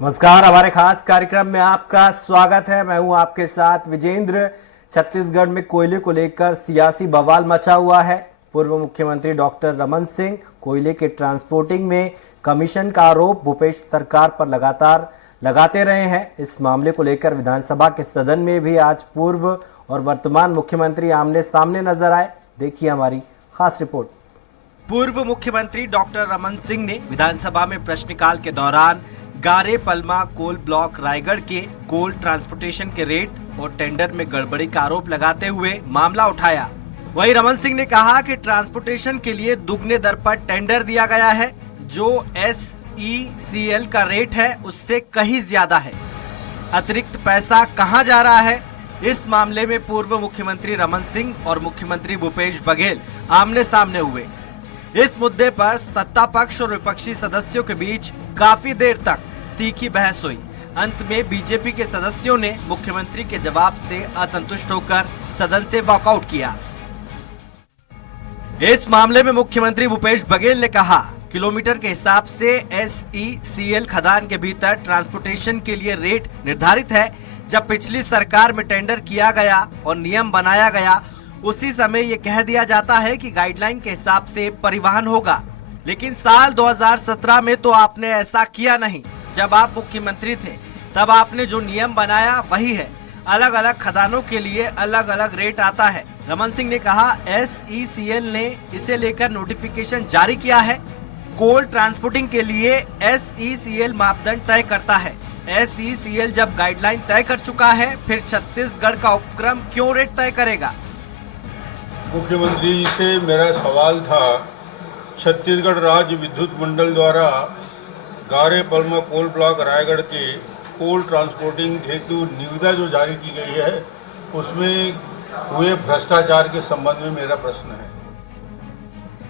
नमस्कार, हमारे खास कार्यक्रम में आपका स्वागत है। मैं हूं आपके साथ विजेंद्र। छत्तीसगढ़ में कोयले को लेकर सियासी बवाल मचा हुआ है। पूर्व मुख्यमंत्री डॉक्टर रमन सिंह कोयले के ट्रांसपोर्टिंग में कमीशन का आरोप भूपेश सरकार पर लगातार लगाते रहे हैं। इस मामले को लेकर विधानसभा के सदन में भी आज पूर्व और वर्तमान मुख्यमंत्री आमने सामने नजर आए। देखिए हमारी खास रिपोर्ट। पूर्व मुख्यमंत्री डॉक्टर रमन सिंह ने विधानसभा में प्रश्नकाल के दौरान गारे पलमा कोल ब्लॉक रायगढ़ के कोल ट्रांसपोर्टेशन के रेट और टेंडर में गड़बड़ी का आरोप लगाते हुए मामला उठाया। वहीं रमन सिंह ने कहा कि ट्रांसपोर्टेशन के लिए दुगने दर पर टेंडर दिया गया है, जो SECL का रेट है उससे कहीं ज्यादा है। अतिरिक्त पैसा कहां जा रहा है, इस मामले में पूर्व मुख्यमंत्री रमन सिंह और मुख्यमंत्री भूपेश बघेल आमने सामने हुए। इस मुद्दे पर सत्ता पक्ष और विपक्षी सदस्यों के बीच काफी देर तक तीखी बहस हुई। अंत में बीजेपी के सदस्यों ने मुख्यमंत्री के जवाब से असंतुष्ट होकर सदन से वॉकआउट किया। इस मामले में मुख्यमंत्री भूपेश बघेल ने कहा, किलोमीटर के हिसाब से SECL खदान के भीतर ट्रांसपोर्टेशन के लिए रेट निर्धारित है। जब पिछली सरकार में टेंडर किया गया और नियम बनाया गया, उसी समय ये कह दिया जाता है कि गाइडलाइन के हिसाब से परिवहन होगा। लेकिन साल 2017 में तो आपने ऐसा किया नहीं। जब आप मुख्यमंत्री थे तब आपने जो नियम बनाया वही है। अलग अलग खदानों के लिए अलग अलग रेट आता है। रमन सिंह ने कहा, SECL ने इसे लेकर नोटिफिकेशन जारी किया है। कोल ट्रांसपोर्टिंग के लिए SECL मापदंड तय करता है। SECL जब गाइडलाइन तय कर चुका है, फिर छत्तीसगढ़ का उपक्रम क्यों रेट तय करेगा? मुख्यमंत्री जी से मेरा सवाल था, छत्तीसगढ़ राज्य विद्युत मंडल द्वारा गारे पलमा कोल ब्लॉक रायगढ़ के कोल ट्रांसपोर्टिंग हेतु निविदा जो जारी की गई है, उसमें हुए भ्रष्टाचार के संबंध में मेरा प्रश्न है।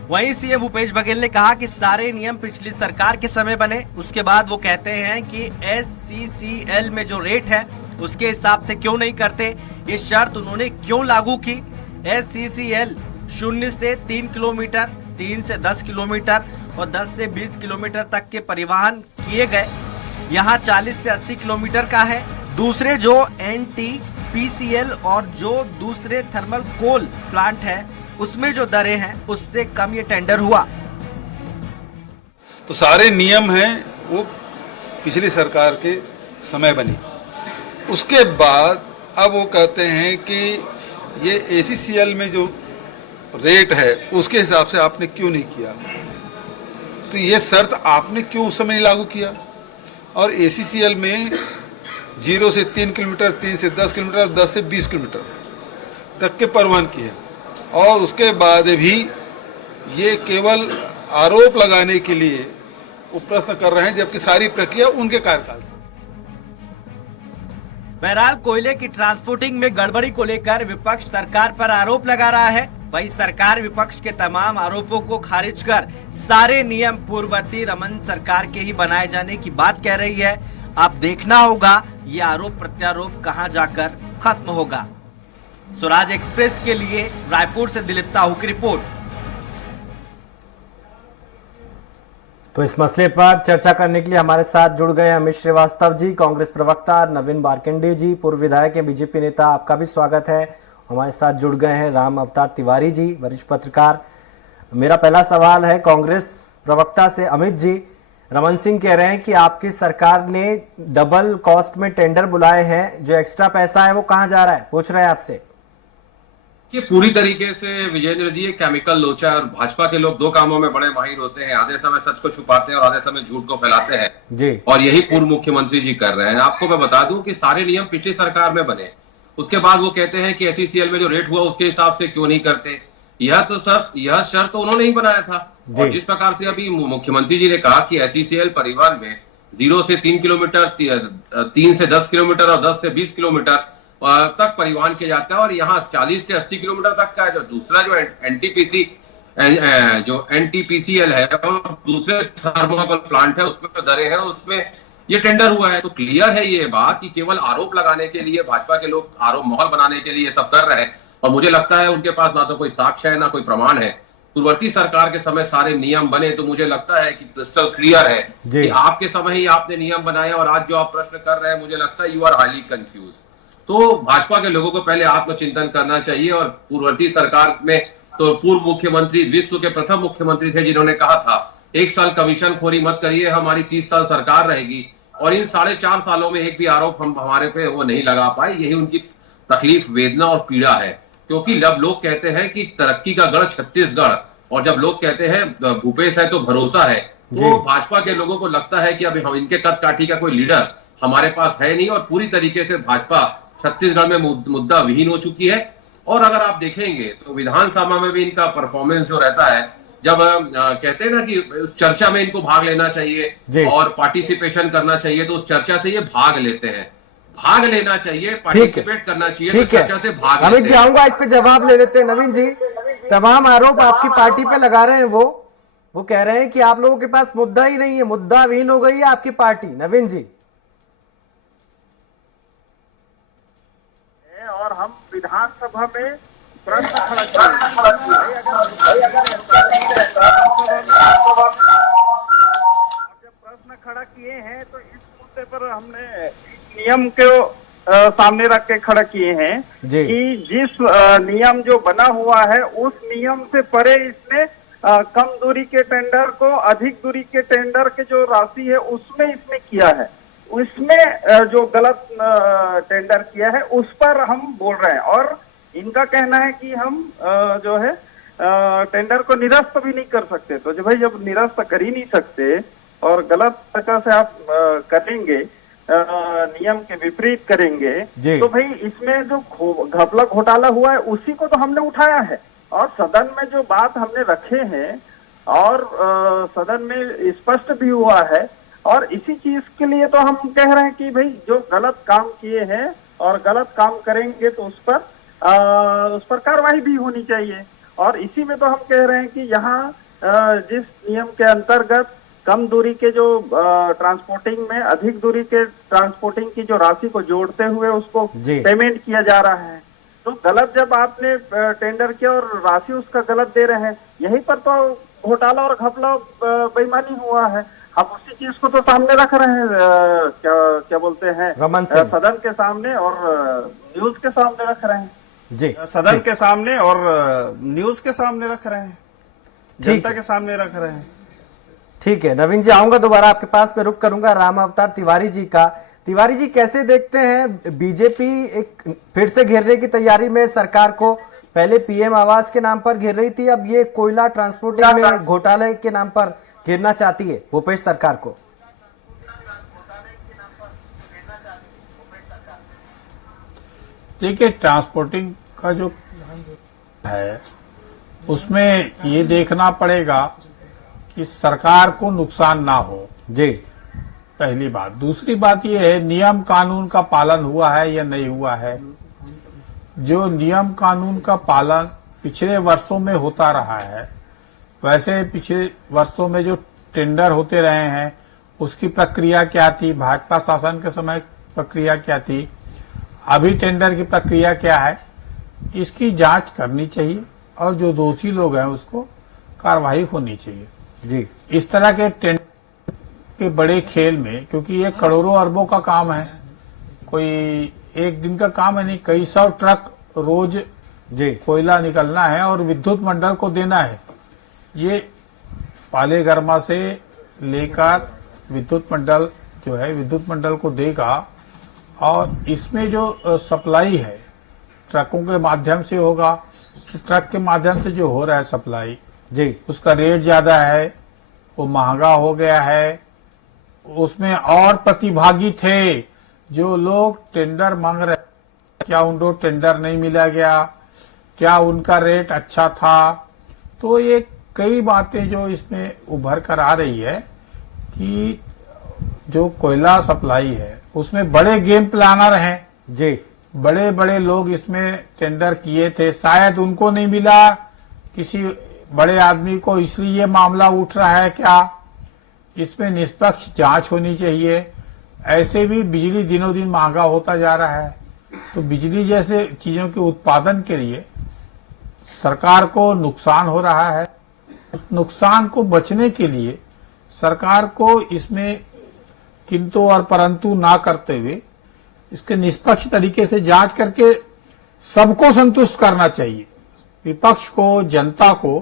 वहीं सीएम भूपेश बघेल ने कहा कि सारे नियम पिछली सरकार के समय बने। उसके बाद वो कहते हैं कि SECL में जो रेट है उसके हिसाब से क्यों नहीं करते, ये शर्त उन्होंने क्यों लागू की। SECL 0 से 3 किलोमीटर, 3 से 10 किलोमीटर और 10 से 20 किलोमीटर तक के परिवहन किए गए। यहाँ 40 से 80 किलोमीटर का है। दूसरे जो NTPCL और जो दूसरे थर्मल कोल प्लांट है, उसमें जो दरें हैं उससे कम ये टेंडर हुआ। तो सारे नियम हैं वो पिछली सरकार के समय बनी। उसके बाद अब वो कहते हैं कि ये SECL में जो रेट है उसके हिसाब से आपने क्यों नहीं किया, तो ये शर्त आपने क्यों उस समय नहीं लागू किया। और SECL में 0 से 3 किलोमीटर, 3 से 10 किलोमीटर, 10 से 20 किलोमीटर तक के परिवहन किए। और उसके बाद भी ये केवल आरोप लगाने के लिए वो प्रश्न कर रहे हैं, जबकि सारी प्रक्रिया उनके कार्यकाल थी। बहरहाल कोयले की ट्रांसपोर्टिंग में गड़बड़ी को लेकर विपक्ष सरकार पर आरोप लगा रहा है। वहीं सरकार विपक्ष के तमाम आरोपों को खारिज कर सारे नियम पूर्ववर्ती रमन सरकार के ही बनाए जाने की बात कह रही है। अब देखना होगा ये आरोप प्रत्यारोप कहां जाकर खत्म होगा। स्वराज एक्सप्रेस के लिए रायपुर से दिलीप साहू की रिपोर्ट। तो इस मसले पर चर्चा करने के लिए हमारे साथ जुड़ गए अमित श्रीवास्तव जी, कांग्रेस प्रवक्ता, नवीन बारकेंडे जी, पूर्व विधायक हैं, बीजेपी नेता, आपका भी स्वागत है। हमारे साथ जुड़ गए हैं राम अवतार तिवारी जी, वरिष्ठ पत्रकार। मेरा पहला सवाल है कांग्रेस प्रवक्ता से। अमित जी, रमन सिंह कह रहे हैं कि आपकी सरकार ने डबल कॉस्ट में टेंडर बुलाए हैं, जो एक्स्ट्रा पैसा है वो कहां जा रहा है, पूछ रहे हैं आपसे। ये पूरी तरीके से विजेंद्र जी केमिकल लोचा, और भाजपा के लोग दो कामों में बड़े माहिर होते हैं, आधे समय सच को छुपाते हैं और आधे समय झूठ को फैलाते हैं जी। और यही पूर्व मुख्यमंत्री जी कर रहे हैं। आपको मैं बता दूं कि सारे नियम पिछली सरकार में बने, उसके बाद वो कहते हैं कि SECL में जो रेट हुआ उसके हिसाब से क्यों नहीं करते। यह शर्त तो उन्होंने ही बनाया था। और जिस प्रकार से अभी मुख्यमंत्री जी ने कहा कि SECL परिवहन में 0 से 3 किलोमीटर, 3 से 10 किलोमीटर और 10 से 20 किलोमीटर तक परिवहन किया जाता है, और यहाँ 40 से 80 किलोमीटर तक का है। जो दूसरा जो NTPCL है और दूसरे थर्मल प्लांट है, उसमें जो दरें हैं उसमें ये टेंडर हुआ है। तो क्लियर है ये बात कि केवल आरोप लगाने के लिए भाजपा के लोग आरोप माहौल बनाने के लिए सब कर रहे हैं, और मुझे लगता है उनके पास ना तो कोई साक्ष्य है ना कोई प्रमाण है। पूर्ववर्ती सरकार के समय सारे नियम बने, तो मुझे लगता है कि क्रिस्टल क्लियर है कि आपके समय ही आपने नियम बनाए, और आज जो आप प्रश्न कर रहे हैं मुझे लगता है यू आर हाईली कंफ्यूज। तो भाजपा के लोगों को पहले आत्मचिंतन करना चाहिए। और पूर्ववर्ती सरकार में तो पूर्व मुख्यमंत्री विश्व के प्रथम मुख्यमंत्री थे जिन्होंने कहा था 1 साल कमीशन खोरी मत करिए, हमारी 30 साल सरकार रहेगी, और इन 4.5 सालों में एक भी आरोप हमारे पे वो नहीं लगा पाए। यही उनकी तकलीफ, वेदना और पीड़ा है। क्योंकि जब लोग कहते हैं कि तरक्की का गढ़ छत्तीसगढ़, और जब लोग कहते हैं भूपेश है तो भरोसा है, तो भाजपा के लोगों को लगता है कि अभी हम इनके कद काठी का कोई लीडर हमारे पास है नहीं, और पूरी तरीके से भाजपा छत्तीसगढ़ में मुद्दा विहीन हो चुकी है। और अगर आप देखेंगे तो विधानसभा में भी इनका परफॉर्मेंस जो रहता है, जब कहते हैं ना कि उस चर्चा में इनको भाग लेना चाहिए और पार्टिसिपेशन करना चाहिए, तो उस चर्चा से ये भाग लेते हैं। भाग लेना चाहिए, पार्टिसिपेट करना चाहिए, तो चर्चा से भाग नवीन जी आऊंगा, इस पे जवाब ले लेते हैं। नवीन जी, तमाम आरोप आपकी पार्टी पे लगा रहे हैं, वो कह रहे हैं कि आप लोगों के पास मुद्दा ही नहीं है, मुद्दा विहीन हो गई है आपकी पार्टी। नवीन जी, और हम विधानसभा में प्रश्न खड़ा जब प्रश्न खड़ा किए हैं तो इस मुद्दे पर हमने नियम को सामने रख के खड़ा किए हैं कि जिस नियम जो बना हुआ है उस नियम से परे इसने कम दूरी के टेंडर को अधिक दूरी के टेंडर के जो राशि है उसमें इसने किया है। उसमें जो गलत टेंडर किया है उस पर हम बोल रहे हैं, और इनका कहना है कि हम जो है टेंडर को निरस्त भी नहीं कर सकते। तो भाई जब निरस्त कर ही नहीं सकते और गलत तरह से आप करेंगे, नियम के विपरीत करेंगे, तो भाई इसमें जो घपला घोटाला हुआ है उसी को तो हमने उठाया है, और सदन में जो बात हमने रखे हैं और सदन में स्पष्ट भी हुआ है, और इसी चीज के लिए तो हम कह रहे हैं कि भाई जो गलत काम किए हैं और गलत काम करेंगे तो उस पर कार्रवाई भी होनी चाहिए। और इसी में तो हम कह रहे हैं कि यहाँ जिस नियम के अंतर्गत कम दूरी के जो ट्रांसपोर्टिंग में अधिक दूरी के ट्रांसपोर्टिंग की जो राशि को जोड़ते हुए उसको पेमेंट किया जा रहा है, तो गलत जब आपने टेंडर किया और राशि उसका गलत दे रहे हैं, यहीं पर तो घोटाला और घपला बेईमानी हुआ है। अब उसी चीज को तो सामने रख रहे हैं, क्या बोलते हैं, सदन के सामने और न्यूज के सामने रख रहे हैं जी, सदन के सामने और न्यूज के सामने रख रहे हैं, जनता के सामने रख रहे हैं। ठीक है नवीन जी, आऊंगा दोबारा आपके पास, पे रुक करूंगा राम अवतार तिवारी जी का। तिवारी जी, कैसे देखते हैं बीजेपी एक फिर से घेरने की तैयारी में सरकार को? पहले पीएम आवास के नाम पर घेर रही थी, अब ये कोयला ट्रांसपोर्टिंग में घोटाले के नाम पर घेरना चाहती है भूपेश सरकार को। देखिए, ट्रांसपोर्टिंग का जो है उसमें ये देखना पड़ेगा कि सरकार को नुकसान ना हो जी, पहली बात। दूसरी बात ये है नियम कानून का पालन हुआ है या नहीं हुआ है। जो नियम कानून का पालन पिछले वर्षों में होता रहा है, वैसे पिछले वर्षों में जो टेंडर होते रहे हैं उसकी प्रक्रिया क्या थी, भाजपा शासन के समय प्रक्रिया क्या थी, अभी टेंडर की प्रक्रिया क्या है, इसकी जांच करनी चाहिए और जो दोषी लोग हैं उसको कार्रवाई होनी चाहिए जी। इस तरह के टेंडर के बड़े खेल में, क्योंकि ये करोड़ों अरबों का काम है, कोई एक दिन का काम है नहीं, कई सौ ट्रक रोज जी कोयला निकलना है और विद्युत मंडल को देना है। ये पालेगरमा से लेकर विद्युत मंडल जो है विद्युत मंडल को देगा, और इसमें जो सप्लाई है ट्रकों के माध्यम से होगा। ट्रक के माध्यम से जो हो रहा है सप्लाई जी, उसका रेट ज्यादा है, वो महंगा हो गया है। उसमें और प्रतिभागी थे जो लोग टेंडर मांग रहे, क्या उनको टेंडर नहीं मिला गया, क्या उनका रेट अच्छा था। तो ये कई बातें जो इसमें उभर कर आ रही है कि जो कोयला सप्लाई है उसमें बड़े गेम प्लानर हैं जी, बड़े बड़े लोग इसमें टेंडर किए थे, शायद उनको नहीं मिला किसी बड़े आदमी को, इसलिए ये मामला उठ रहा है। क्या इसमें निष्पक्ष जांच होनी चाहिए। ऐसे भी बिजली दिनों दिन महंगा होता जा रहा है, तो बिजली जैसे चीजों के उत्पादन के लिए सरकार को नुकसान हो रहा है। नुकसान को बचने के लिए सरकार को इसमें किंतु और परंतु ना करते हुए इसके निष्पक्ष तरीके से जांच करके सबको संतुष्ट करना चाहिए, विपक्ष को, जनता को,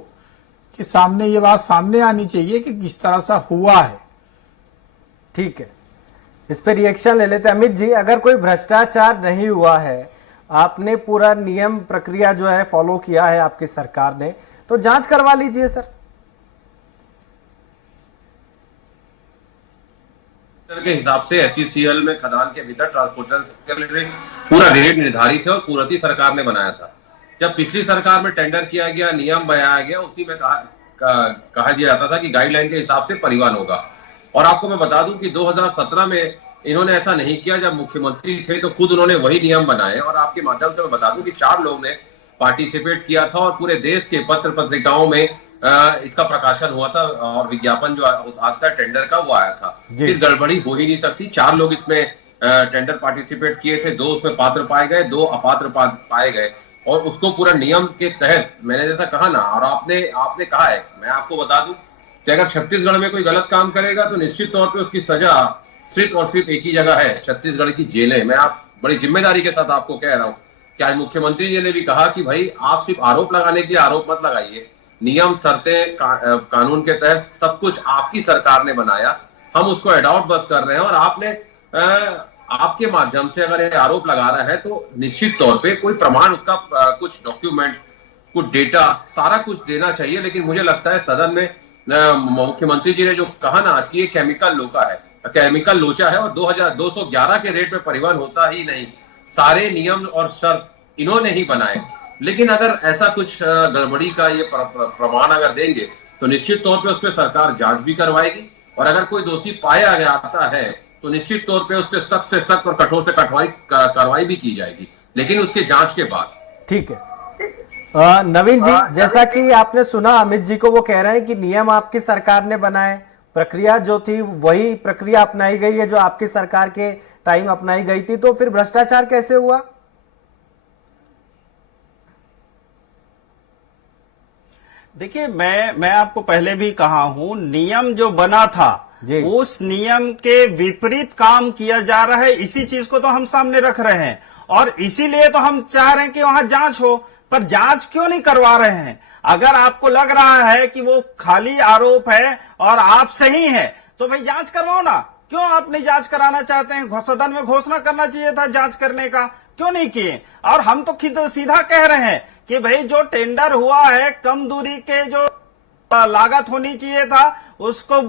कि सामने ये बात सामने आनी चाहिए कि किस तरह से हुआ है। ठीक है, इस पे रिएक्शन ले लेते हैं। अमित जी, अगर कोई भ्रष्टाचार नहीं हुआ है, आपने पूरा नियम प्रक्रिया जो है फॉलो किया है आपकी सरकार ने, तो जांच करवा लीजिए सर। के हिसाब से एसईसीएल में खदान के भीतर ट्रांसपोर्टर के लिए पूरा रेट निर्धारित है और पूर्ववर्ती सरकार ने बनाया था। जब पिछली सरकार में टेंडर किया गया, नियम बनाया गया, उसी में कहा जाता था कि गाइडलाइन के हिसाब से परिवहन होगा। और आपको मैं बता दूं कि 2017 में इन्होंने ऐसा नहीं किया। जब मुख्यमंत्री थे तो खुद उन्होंने वही नियम बनाए। और आपके माध्यम से मैं बता दूं कि 4 लोग ने पार्टिसिपेट किया था और पूरे देश के पत्र पत्रिकाओं में इसका प्रकाशन हुआ था और विज्ञापन जो आता था टेंडर का वो आया था। फिर गड़बड़ी हो ही नहीं सकती। 4 लोग इसमें टेंडर पार्टिसिपेट किए थे, 2 उसमें पात्र पाए गए, 2 अपात्र पाए गए। और उसको पूरा नियम के तहत मैंने जैसा कहा ना, और आपने कहा है, मैं आपको बता दूं कि अगर छत्तीसगढ़ में कोई गलत काम करेगा तो निश्चित तौर पे उसकी सजा सिर्फ और सिर्फ एक ही जगह है, छत्तीसगढ़ की जेलें। मैं बड़ी जिम्मेदारी के साथ आपको कह रहा हूं कि आज मुख्यमंत्री जी ने भी कहा कि भाई आप सिर्फ आरोप लगाने के लिए आरोप मत लगाइए, नियम, शर्तें, कानून के तहत सब कुछ आपकी सरकार ने बनाया, हम उसको अडॉप्ट बस कर रहे हैं। और आपने आपके माध्यम से अगर ये आरोप लगा रहा है तो निश्चित तौर पे कोई प्रमाण, उसका कुछ डॉक्यूमेंट, कुछ डेटा, सारा कुछ देना चाहिए। लेकिन मुझे लगता है सदन में मुख्यमंत्री जी ने जो कहा ना कि ये केमिकल लोचा है और 2211 के रेट में परिवहन होता ही नहीं, सारे नियम और शर्त इन्होंने ही बनाए। लेकिन अगर ऐसा कुछ गड़बड़ी का ये प्रमाण अगर देंगे तो निश्चित तौर पे उस पर सरकार जांच भी करवाएगी। और अगर कोई दोषी पाया जाता है तो निश्चित तौर पे उस पर सख्त से सख्त और कठोर से कठोर कार्रवाई भी की जाएगी, लेकिन उसके जांच के बाद। ठीक है नवीन जी, जैसा कि आपने सुना अमित जी को, वो कह रहे हैं कि नियम आपकी सरकार ने बनाए, प्रक्रिया जो थी वही प्रक्रिया अपनाई गई है जो आपकी सरकार के टाइम अपनाई गई थी, तो फिर भ्रष्टाचार कैसे हुआ? देखिए, मैं आपको पहले भी कहा हूं, नियम जो बना था उस नियम के विपरीत काम किया जा रहा है। इसी चीज को तो हम सामने रख रहे हैं और इसीलिए तो हम चाह रहे हैं कि वहां जांच हो। पर जांच क्यों नहीं करवा रहे हैं? अगर आपको लग रहा है कि वो खाली आरोप है और आप सही हैं तो भाई जांच करवाओ ना। क्यों आप नहीं जांच कराना चाहते हैं? सदन में घोषणा करना चाहिए था जांच करने का, क्यों नहीं किए? और हम तो सीधा कह रहे हैं कि भाई जो टेंडर हुआ है, कम दूरी के जो लागत होनी चाहिए था उसको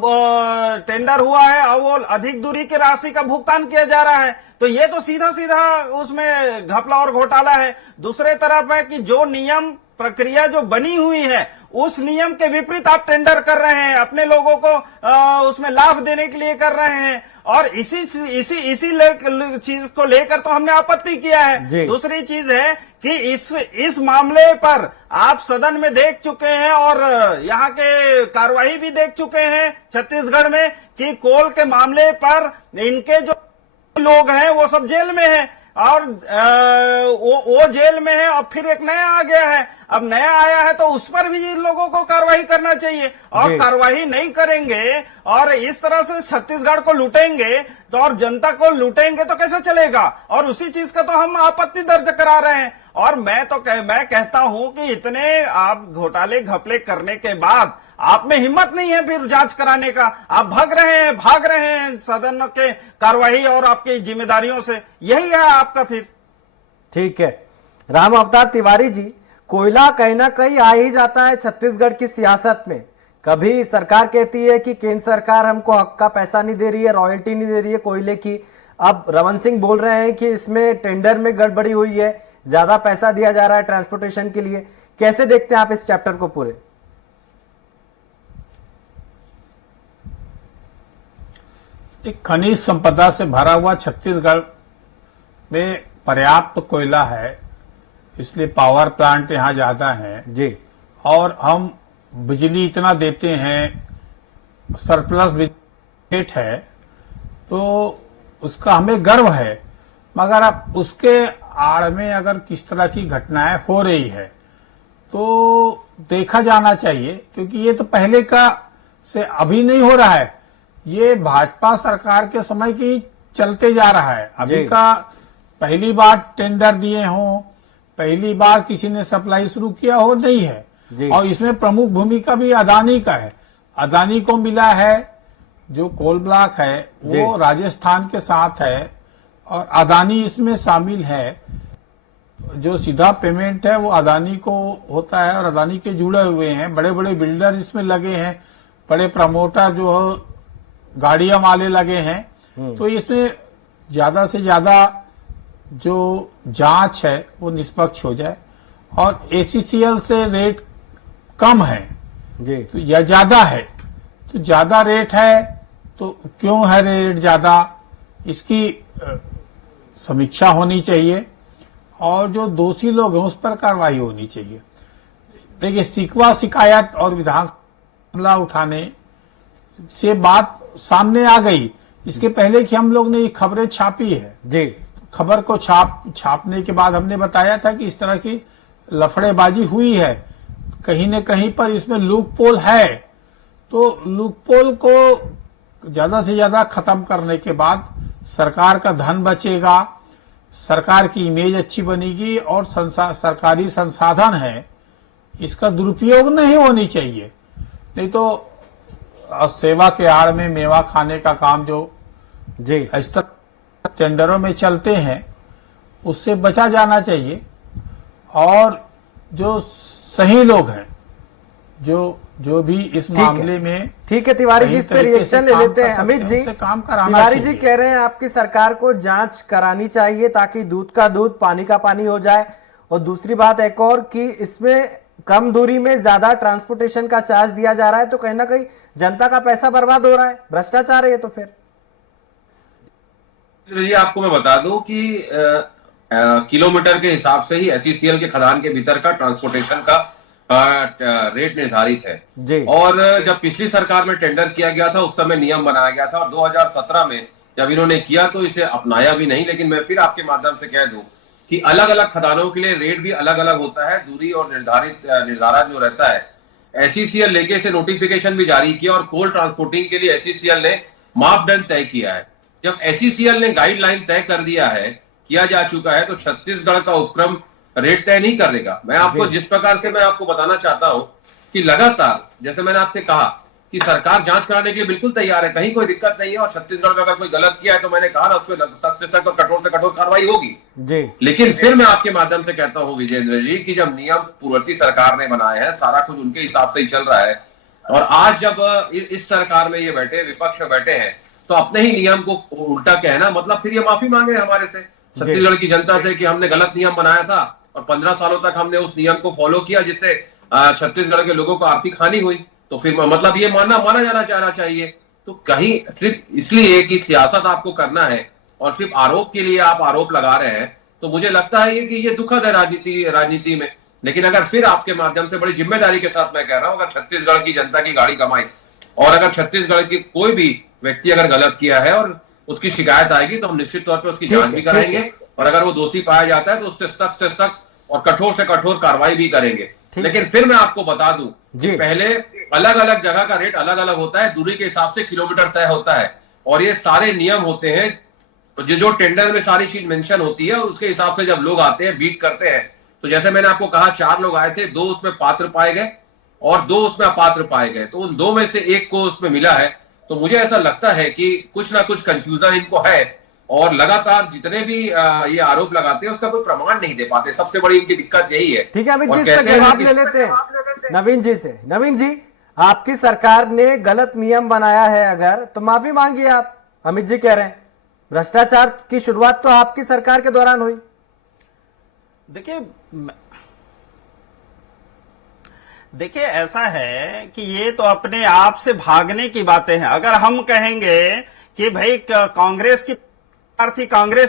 टेंडर हुआ है और वो अधिक दूरी की राशि का भुगतान किया जा रहा है, तो ये तो सीधा सीधा उसमें घपला और घोटाला है। दूसरे तरफ है कि जो नियम प्रक्रिया जो बनी हुई है उस नियम के विपरीत आप टेंडर कर रहे हैं, अपने लोगों को उसमें लाभ देने के लिए कर रहे हैं। और इसी चीज को लेकर तो हमने आपत्ति किया है। दूसरी चीज है कि इस मामले पर आप सदन में देख चुके हैं और यहाँ के कार्रवाई भी देख चुके हैं छत्तीसगढ़ में कि कोल के मामले पर इनके जो लोग हैं वो सब जेल में हैं और वो जेल में है और फिर एक नया आ गया है। अब नया आया है तो उस पर भी इन लोगों को कार्रवाई करना चाहिए और कार्रवाई नहीं करेंगे और इस तरह से छत्तीसगढ़ को लूटेंगे तो और जनता को लूटेंगे तो कैसे चलेगा? और उसी चीज का तो हम आपत्ति दर्ज करा रहे हैं। और मैं कहता हूं कि इतने आप घोटाले घपले करने के बाद आप में हिम्मत नहीं है फिर जांच कराने का, आप भाग रहे हैं सदन के कार्रवाई और आपकी जिम्मेदारियों से। यही है आपका फिर। ठीक है राम अवतार तिवारी जी, कोयला कहीं ना कहीं आ ही जाता है छत्तीसगढ़ की सियासत में। कभी सरकार कहती है कि केंद्र सरकार हमको हक का पैसा नहीं दे रही है, रॉयल्टी नहीं दे रही है कोयले की। अब रमन सिंह बोल रहे हैं कि इसमें टेंडर में गड़बड़ी हुई है, ज्यादा पैसा दिया जा रहा है ट्रांसपोर्टेशन के लिए। कैसे देखते हैं आप इस चैप्टर को पूरे? एक खनिज संपदा से भरा हुआ छत्तीसगढ़ में पर्याप्त कोयला है, इसलिए पावर प्लांट यहां ज्यादा है जी। और हम बिजली इतना देते हैं, सरप्लस बिजली है, तो उसका हमें गर्व है। मगर अब उसके आड़ में अगर किस तरह की घटनाएं हो रही है तो देखा जाना चाहिए, क्योंकि ये तो पहले का से अभी नहीं हो रहा है, ये भाजपा सरकार के समय की चलते जा रहा है। अभी का पहली बार टेंडर दिए हों, पहली बार किसी ने सप्लाई शुरू किया हो, नहीं है। और इसमें प्रमुख भूमिका भी अदानी का है। अदानी को मिला है जो कोल ब्लॉक है वो राजस्थान के साथ है, और अदानी इसमें शामिल है। जो सीधा पेमेंट है वो अदानी को होता है, और अदानी के जुड़े हुए हैं, बड़े बड़े बिल्डर इसमें लगे हैं, बड़े प्रमोटर जो गाड़ियां वाले लगे हैं। तो इसमें ज्यादा से ज्यादा जो जांच है वो निष्पक्ष हो जाए, और एसीसीएल से रेट कम है तो या ज्यादा है, तो ज्यादा रेट है तो क्यों है रेट ज्यादा, इसकी समीक्षा होनी चाहिए, और जो दोषी लोग हैं उस पर कार्रवाई होनी चाहिए। देखिए, शिकवा शिकायत और विधानसभा मामला उठाने से बात सामने आ गई, इसके पहले कि हम लोग ने ये खबरें छापी है जी। खबर को छापने के बाद हमने बताया था कि इस तरह की लफड़ेबाजी हुई है, कहीं न कहीं पर इसमें लूप पोल है। तो लूप पोल को ज्यादा से ज्यादा खत्म करने के बाद सरकार का धन बचेगा, सरकार की इमेज अच्छी बनेगी, और सरकारी संसाधन है इसका दुरुपयोग नहीं होनी चाहिए। नहीं तो सेवा के आड़ में मेवा खाने का काम जो इस तरह टेंडरों में चलते हैं उससे बचा जाना चाहिए, और जो सही लोग हैं जो भी इस मामले में ठीक है तिवारी जी, इस पे रिएक्शन ले लेते हैं। अमित जी, काम कराना तिवारी जी कह रहे हैं आपकी सरकार को जांच करानी चाहिए ताकि दूध का दूध पानी का पानी हो जाए, और दूसरी बात एक और कि इसमें कम दूरी में ज्यादा ट्रांसपोर्टेशन का चार्ज दिया जा रहा है, तो कहीं ना कहीं जनता का पैसा बर्बाद हो रहा है, भ्रष्टाचार है ये। तो फिर ये आपको मैं बता दूं कि किलोमीटर के हिसाब से ही एसईसीएल के खदान के भीतर का ट्रांसपोर्टेशन का रेट निर्धारित है जी। और जब पिछली सरकार में टेंडर किया गया था उस समय नियम बनाया गया था, और 2017 में जब इन्होंने किया तो इसे अपनाया भी नहीं। लेकिन मैं फिर आपके माध्यम से कह दूं कि अलग अलग खदानों के लिए रेट भी अलग अलग होता है, दूरी और निर्धारण जो रहता है। एसईसीएल लेके से नोटिफिकेशन भी जारी किया, और कोल ट्रांसपोर्टिंग के लिए एसईसीएल ने मापदंड तय किया है। जब एसईसीएल ने गाइडलाइन तय कर दिया है, किया जा चुका है, तो छत्तीसगढ़ का उपक्रम रेट तय नहीं करेगा। मैं आपको जिस प्रकार से मैं आपको बताना चाहता हूं कि लगातार, जैसे मैंने आपसे कहा कि सरकार जांच कराने के लिए बिल्कुल तैयार है, कहीं कोई दिक्कत नहीं है, और छत्तीसगढ़ में अगर कोई गलत किया है तो मैंने कहा ना उस पर सख्त से सख्त और कठोर से कठोर कार्रवाई होगी जी। लेकिन फिर मैं आपके माध्यम से कहता हूं विजेंद्र जी कि जब नियम पूर्ववर्ती सरकार ने बनाए हैं, सारा कुछ उनके हिसाब से ही चल रहा है, और आज जब इस सरकार में ये बैठे विपक्ष में बैठे हैं तो अपने ही नियम को उल्टा कहना मतलब फिर ये माफी मांगे हमारे से, छत्तीसगढ़ की जनता से, कि हमने गलत नियम बनाया था और 15 सालों तक हमने उस नियम को फॉलो किया जिससे छत्तीसगढ़ के लोगों को आर्थिक हानि हुई। तो फिर मतलब ये माना जाना चाहिए। तो कहीं सिर्फ इसलिए कि सियासत आपको करना है और सिर्फ आरोप के लिए आप आरोप लगा रहे हैं, तो मुझे लगता है कि ये दुखद है राजनीति में। लेकिन अगर फिर आपके माध्यम से बड़ी जिम्मेदारी के साथ मैं कह रहा हूं, अगर छत्तीसगढ़ की जनता की गाड़ी कमाई और अगर छत्तीसगढ़ की कोई भी व्यक्ति अगर गलत किया है और उसकी शिकायत आएगी तो हम निश्चित तौर पर उसकी जांच भी कराएंगे, और अगर वो दोषी पाया जाता है तो उससे सख्त से सख्त और कठोर से कठोर कार्रवाई भी करेंगे। लेकिन फिर मैं आपको बता दूं कि पहले अलग अलग जगह का रेट अलग अलग होता है, दूरी के हिसाब से किलोमीटर तय होता है, और ये सारे नियम होते हैं जो टेंडर में सारी चीज मेंशन होती है, उसके हिसाब से जब लोग आते हैं बीट करते हैं। तो जैसे मैंने आपको कहा 4 लोग आए थे, 2 उसमें पात्र पाए गए और 2 उसमें अपात्र पाए गए, तो उन 2 में से 1 को उसमें मिला है। तो मुझे ऐसा लगता है कि कुछ ना कुछ कंफ्यूजन इनको है, और लगातार जितने भी ये आरोप लगाते हैं उसका कोई प्रमाण नहीं दे पाते। सबसे बड़ी इनकी दिक्कत यही है। ठीक है अमित जी, इसका जवाब ले लेते हैं नवीन जी से। नवीन जी, आपकी सरकार ने गलत नियम बनाया है अगर, तो माफी मांगिए आप। अमित जी कह रहे हैं भ्रष्टाचार की शुरुआत तो आपकी सरकार के दौरान हुई। देखिए ऐसा है कि ये तो अपने आप से भागने की बातें हैं। अगर हम कहेंगे कि भाई कांग्रेस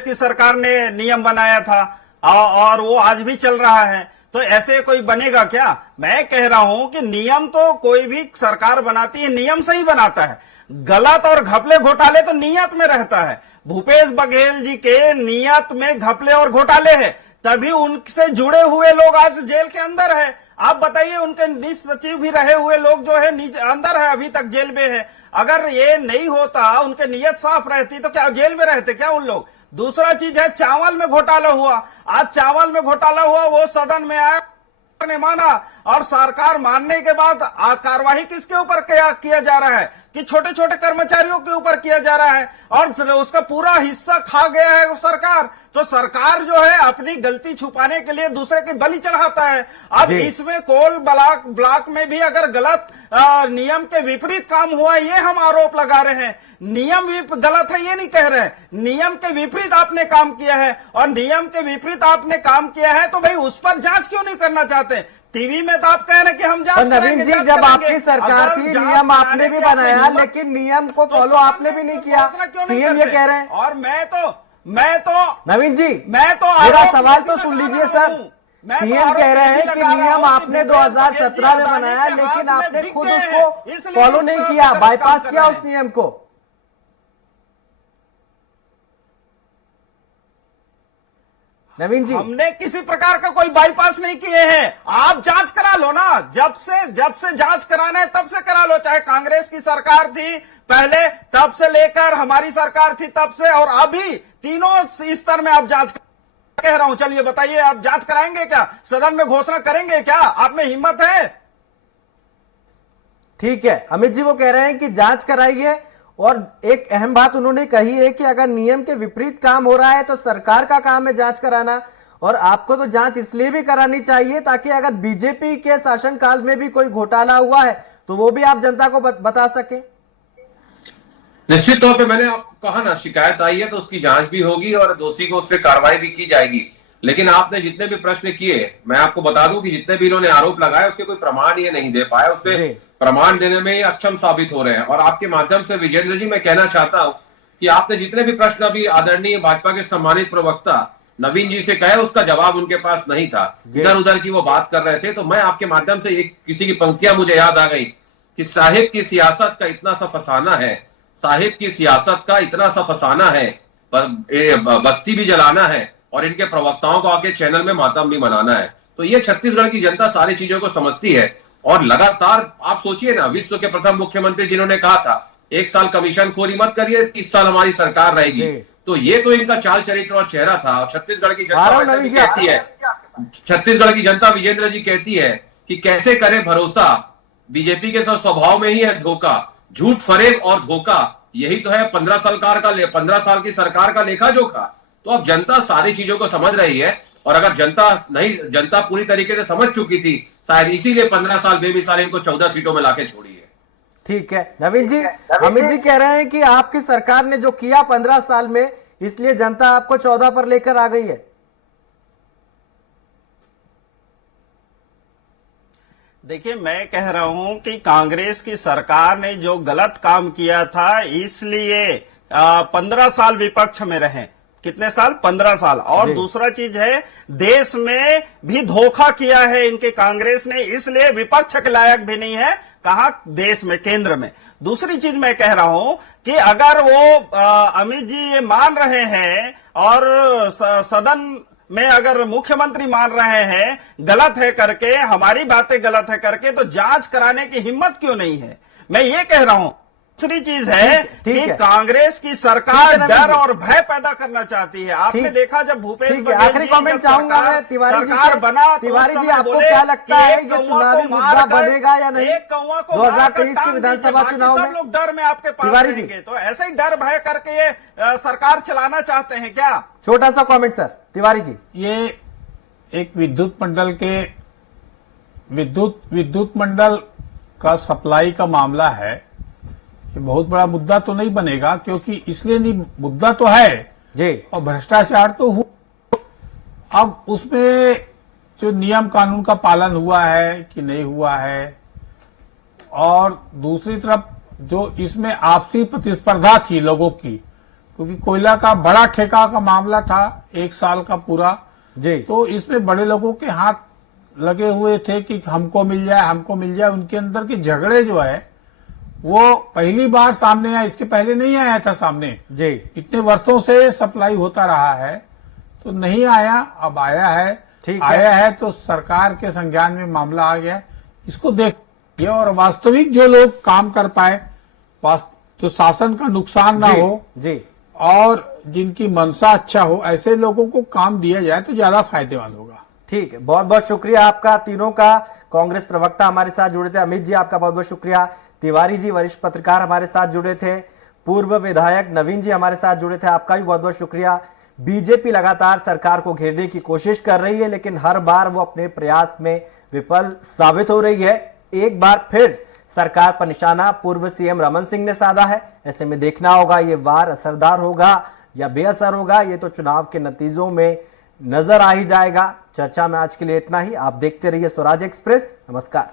की सरकार ने नियम बनाया था और वो आज भी चल रहा है, तो ऐसे कोई बनेगा क्या? मैं कह रहा हूं कि नियम तो कोई भी सरकार बनाती है, नियम से ही बनाता है। गलत और घपले घोटाले तो नियत में रहता है। भूपेश बघेल जी के नियत में घपले और घोटाले हैं, तभी उनसे जुड़े हुए लोग आज जेल के अंदर है। आप बताइए, उनके निज सचिव भी रहे हुए लोग जो है अंदर है, अभी तक जेल में है। अगर ये नहीं होता, उनके नियत साफ रहती, तो क्या जेल में रहते क्या उन लोग? दूसरा चीज है, चावल में घोटाला हुआ। आज चावल में घोटाला हुआ, वो सदन में आया, ने माना, और सरकार मानने के बाद कार्रवाई किसके ऊपर किया जा रहा है कि छोटे छोटे कर्मचारियों के ऊपर किया जा रहा है, और उसका पूरा हिस्सा खा गया है वो सरकार। तो सरकार जो है अपनी गलती छुपाने के लिए दूसरे की बलि चढ़ाता है। अब इसमें कोल ब्लॉक में भी अगर गलत नियम के विपरीत काम हुआ, ये हम आरोप लगा रहे हैं। नियम गलत है ये नहीं कह रहे, नियम के विपरीत आपने काम किया है, और नियम के विपरीत आपने काम किया है तो भाई उस पर जांच क्यों नहीं करना चाहते? टीवी में तो आप कह रहे हैं कि हम जांच करेंगे। नवीन जी, जब आपकी सरकार थी, नियम आपने भी बनाया, लेकिन नियम को फॉलो आपने भी नहीं किया। सीएम ये कह रहे हैं। और मैं तो नवीन जी, मैं तो मेरा सवाल तो सुन लीजिए सर। सीएम कह रहे हैं कि नियम आपने 2017 में बनाया, लेकिन आपने खुद उसको फॉलो नहीं किया, बाईपास किया उस नियम को। नवीन जी, हमने किसी प्रकार का कोई बाईपास नहीं किए हैं। आप जांच करा लो ना, जब से जांच कराना है तब से करा लो। चाहे कांग्रेस की सरकार थी पहले, तब से लेकर हमारी सरकार थी तब से, और अभी तीनों स्तर में आप जांच कह रहा हूं। चलिए बताइए, आप जांच कराएंगे क्या? सदन में घोषणा करेंगे क्या? आप में हिम्मत है? ठीक है, अमित जी वो कह रहे हैं कि जांच कराइए, और एक अहम बात उन्होंने कही है कि अगर नियम के विपरीत काम हो रहा है तो सरकार का काम है जांच कराना, और आपको तो जांच इसलिए भी करानी चाहिए ताकि अगर बीजेपी के शासनकाल में भी कोई घोटाला हुआ है तो वो भी आप जनता को बता सके। निश्चित तौर पे मैंने आपको कहा ना, शिकायत आई है तो उसकी जांच भी होगी और दोषी को उस पर कार्रवाई भी की जाएगी। लेकिन आपने जितने भी प्रश्न किए, मैं आपको बता दूं कि जितने भी इन्होंने आरोप लगाए उसके कोई प्रमाण ये नहीं दे पाए, उस पर प्रमाण देने में ये अक्षम साबित हो रहे हैं। और आपके माध्यम से विजेंद्र जी मैं कहना चाहता हूं कि आपने जितने भी प्रश्न अभी आदरणीय भाजपा के सम्मानित प्रवक्ता नवीन जी से कहे, उसका जवाब उनके पास नहीं था, इधर उधर की वो बात कर रहे थे। तो मैं आपके माध्यम से एक किसी की पंक्तियां मुझे याद आ गई कि साहिब की सियासत का इतना सा फसाना है, साहिब की सियासत का इतना सा फसाना है, पर बस्ती भी जलाना है और इनके प्रवक्ताओं को आके चैनल में मातम भी मनाना है। तो ये छत्तीसगढ़ की जनता सारी चीजों को समझती है। और लगातार आप सोचिए ना, विश्व के प्रथम मुख्यमंत्री जिन्होंने कहा था 1 साल कमीशन खोरी मत करिए, 30 साल हमारी सरकार रहेगी, तो ये तो इनका चाल चरित्र और चेहरा था। और छत्तीसगढ़ की जनता कहती है, छत्तीसगढ़ की जनता विजेंद्र जी कहती है कि कैसे करें भरोसा, बीजेपी के स्वभाव में ही है धोखा, झूठ फरेब और धोखा, यही तो है 15 साल की सरकार का लेखा जोखा। तो अब जनता सारी चीजों को समझ रही है, और अगर जनता पूरी तरीके से समझ चुकी थी, शायद इसीलिए 15 साल बेमिसाल इनको 14 सीटों में लाके छोड़ी है। ठीक है नवीन जी, अमित जी कह रहे हैं कि आपकी सरकार ने जो किया 15 साल में, इसलिए जनता आपको 14 पर लेकर आ गई है। देखिए, मैं कह रहा हूं कि कांग्रेस की सरकार ने जो गलत काम किया था, इसलिए 15 साल विपक्ष में रहे। कितने साल? 15 साल। और दूसरा चीज है, देश में भी धोखा किया है इनके कांग्रेस ने, इसलिए विपक्ष के लायक भी नहीं है। कहा? देश में, केंद्र में। दूसरी चीज मैं कह रहा हूं कि अगर वो अमित जी ये मान रहे हैं और सदन में अगर मुख्यमंत्री मान रहे हैं गलत है करके, हमारी बातें गलत है करके, तो जांच कराने की हिम्मत क्यों नहीं है? मैं ये कह रहा हूं। दूसरी चीज है कि कांग्रेस की सरकार डर और भय पैदा करना चाहती है। आपने देखा जब भूपेश बघेल आखिरी कमेंट चाहूंगा मैं तिवारी जी से। तिवारी जी, आपको क्या लगता है ये चुनावी मुद्दा बनेगा या नहीं 2023 के विधानसभा चुनाव में? सब लोग डर में आपके पास रहेंगे, तो ऐसे ही डर भय करके ये सरकार चलाना चाहते हैं क्या? छोटा सा कमेंट सर तिवारी जी। ये एक विद्युत मंडल के विद्युत मंडल का सप्लाई का मामला है। ये बहुत बड़ा मुद्दा तो नहीं बनेगा, क्योंकि इसलिए नहीं, मुद्दा तो है जी, और भ्रष्टाचार तो हुआ। अब उसमें जो नियम कानून का पालन हुआ है कि नहीं हुआ है, और दूसरी तरफ जो इसमें आपसी प्रतिस्पर्धा थी लोगों की, क्योंकि कोयला का बड़ा ठेका का मामला था 1 साल का पूरा जी, तो इसमें बड़े लोगों के हाथ लगे हुए थे कि हमको मिल जाए। उनके अंदर के झगड़े जो है वो पहली बार सामने आया, इसके पहले नहीं आया था सामने जी। इतने वर्षों से सप्लाई होता रहा है, तो नहीं आया, अब आया है। ठीक है। आया है तो सरकार के संज्ञान में मामला आ गया है, इसको देखिए और वास्तविक जो लोग काम कर पाए, तो शासन का नुकसान ना हो जी, और जिनकी मनसा अच्छा हो, ऐसे लोगों को काम दिया जाए तो ज्यादा फायदेमंद होगा। ठीक है, बहुत बहुत शुक्रिया आपका तीनों का। कांग्रेस प्रवक्ता हमारे साथ जुड़े थे, अमित जी आपका बहुत बहुत शुक्रिया। तिवारी जी वरिष्ठ पत्रकार हमारे साथ जुड़े थे। पूर्व विधायक नवीन जी हमारे साथ जुड़े थे, आपका भी बहुत बहुत शुक्रिया। बीजेपी लगातार सरकार को घेरने की कोशिश कर रही है, लेकिन हर बार वो अपने प्रयास में विफल साबित हो रही है। एक बार फिर सरकार पर निशाना पूर्व सीएम रमन सिंह ने साधा है। ऐसे में देखना होगा ये वार असरदार होगा या बेअसर होगा, ये तो चुनाव के नतीजों में नजर आ ही जाएगा। चर्चा में आज के लिए इतना ही। आप देखते रहिए स्वराज एक्सप्रेस। नमस्कार।